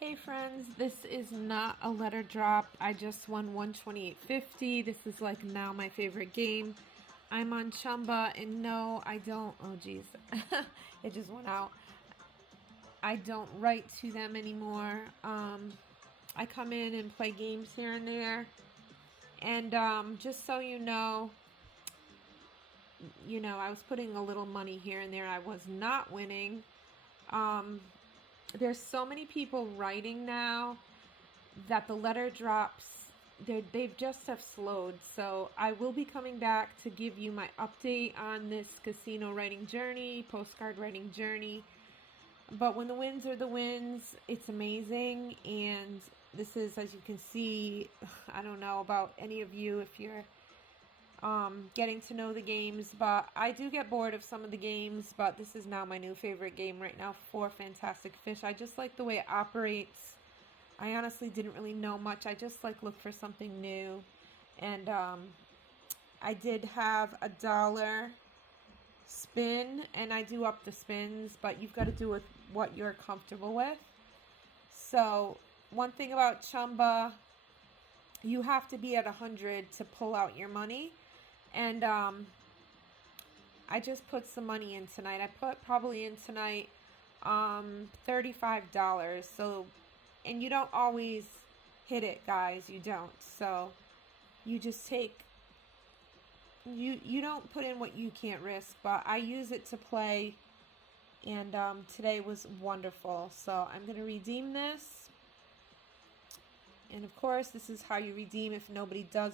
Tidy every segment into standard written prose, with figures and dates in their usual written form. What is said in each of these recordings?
Hey friends, this is not a letter drop. I just won 128.50. This is like now my favorite game. I'm on Chumba and no, I don't. Oh geez, it just went out. I don't write to them anymore. I come in and play games here and there. And just so I was putting a little money here and there. I was not winning. Um, there's so many people writing now that the letter drops they've just have slowed. So I will be coming back to give you my update on this casino writing journey, postcard writing journey. But when the wins are the wins, it's amazing. And this is, as you can see, I don't know about any of you if you're getting to know the games, but I do get bored of some of the games. But this is now my new favorite game right now for Fantastic Fish. I just like the way it operates. I honestly didn't really know much. I just look for something new. And I did have $1 spin, and I do up the spins, but you've got to do with what you're comfortable with. So one thing about Chumba, you have to be at 100 to pull out your money. And I just put some money in tonight. I put probably in tonight $35. So, and you don't always hit it, guys. You don't. So you just take, you don't put in what you can't risk, but I use it to play. And today was wonderful. So I'm going to redeem this. And of course, this is how you redeem if nobody does,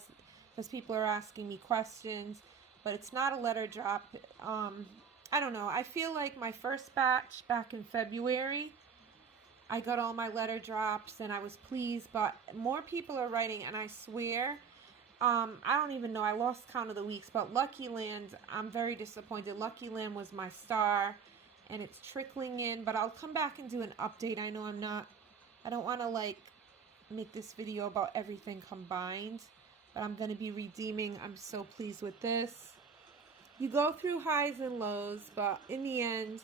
because people are asking me questions. But it's not a letter drop. I don't know. I feel like my first batch back in February, I got all my letter drops and I was pleased. But more people are writing, and I swear, I don't even know. I lost count of the weeks. But Lucky Land, I'm very disappointed. Lucky Land was my star, and it's trickling in. But I'll come back and do an update. I know I don't want to make this video about everything combined. But I'm going to be redeeming. I'm so pleased with this. You go through highs and lows, but in the end,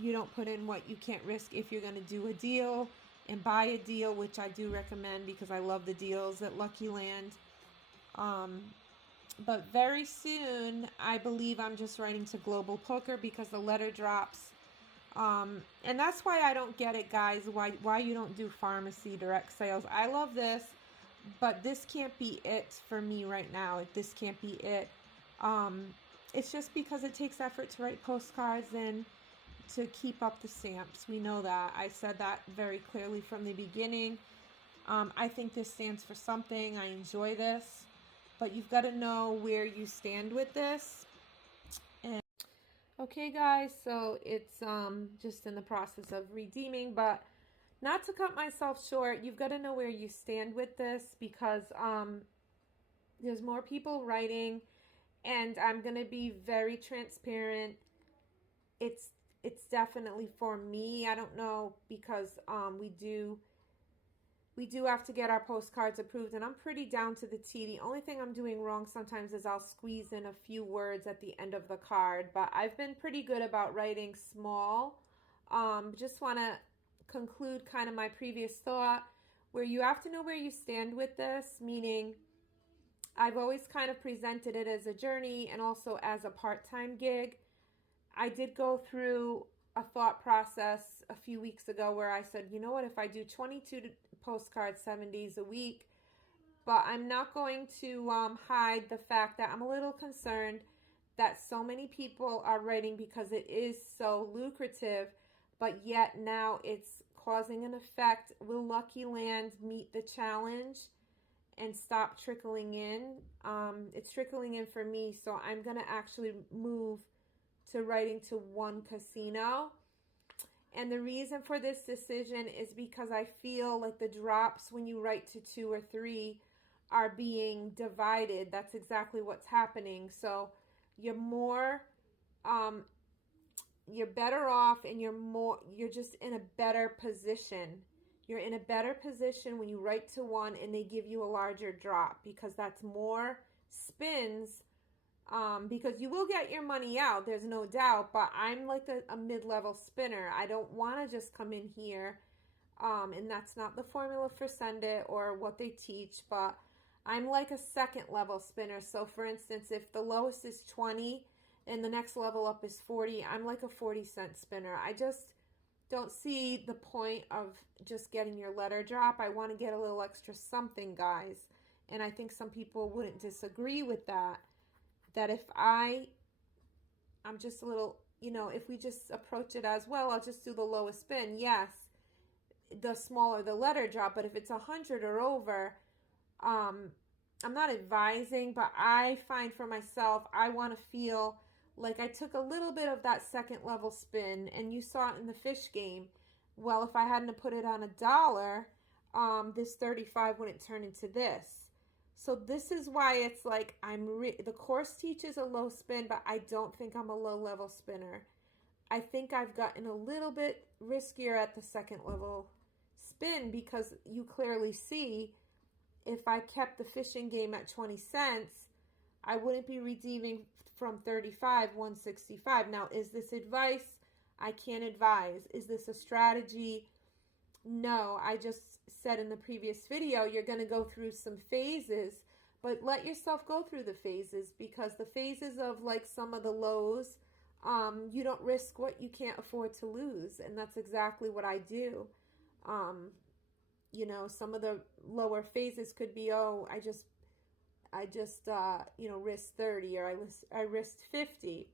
you don't put in what you can't risk if you're going to do a deal and buy a deal, which I do recommend because I love the deals at Lucky Land. But very soon, I believe I'm just writing to Global Poker because the letter drops. And that's why I don't get it, guys, why you don't do pharmacy direct sales. I love this, but this can't be it for me right now. This can't be it. It's just because it takes effort to write postcards and to keep up the stamps. We know that. I said that very clearly from the beginning. I think this stands for something. I enjoy this. But you've got to know where you stand with this. And okay, guys, so it's just in the process of redeeming, but not to cut myself short, you've got to know where you stand with this because there's more people writing, and I'm going to be very transparent. It's definitely for me. I don't know because we do have to get our postcards approved, and I'm pretty down to the T. The only thing I'm doing wrong sometimes is I'll squeeze in a few words at the end of the card, but I've been pretty good about writing small. Just want to conclude kind of my previous thought where you have to know where you stand with this, meaning I've always kind of presented it as a journey and also as a part-time gig. I did go through a thought process a few weeks ago where I said, you know what, if I do 22 postcards 7 days a week, but I'm not going to hide the fact that I'm a little concerned that so many people are writing because it is so lucrative, but yet now it's causing an effect. Will Lucky Land meet the challenge and stop trickling in? It's trickling in for me, so I'm going to actually move to writing to one casino. And the reason for this decision is because I feel like the drops when you write to 2 or 3 are being divided. That's exactly what's happening. So you're more, you're better off, and you're just in a better position. You're in a better position when you write to 1 and they give you a larger drop because that's more spins. Because you will get your money out, there's no doubt, but I'm like a mid-level spinner. I don't want to just come in here And that's not the formula for Send It or what they teach, but I'm like a second level spinner. So for instance, if the lowest is 20 and the next level up is 40, I'm like a 40-cent spinner. I just don't see the point of just getting your letter drop. I want to get a little extra something, guys. And I think some people wouldn't disagree with that. That if I'm just a little, if we just approach it as, well, I'll just do the lowest spin. Yes, the smaller the letter drop, but if it's 100 or over, I'm not advising, but I find for myself, I want to feel like I took a little bit of that second level spin, and you saw it in the fish game. Well, if I hadn't put it on $1, this 35 wouldn't turn into this. So this is why it's like the course teaches a low spin, but I don't think I'm a low level spinner. I think I've gotten a little bit riskier at the second level spin because you clearly see if I kept the fishing game at 20 cents, I wouldn't be redeeming from 35, 165. Now, is this advice? I can't advise. Is this a strategy? No, I just said in the previous video, you're going to go through some phases, but let yourself go through the phases, because the phases of like some of the lows, you don't risk what you can't afford to lose. And that's exactly what I do. Some of the lower phases could be, I just risked 30, or I risked 50.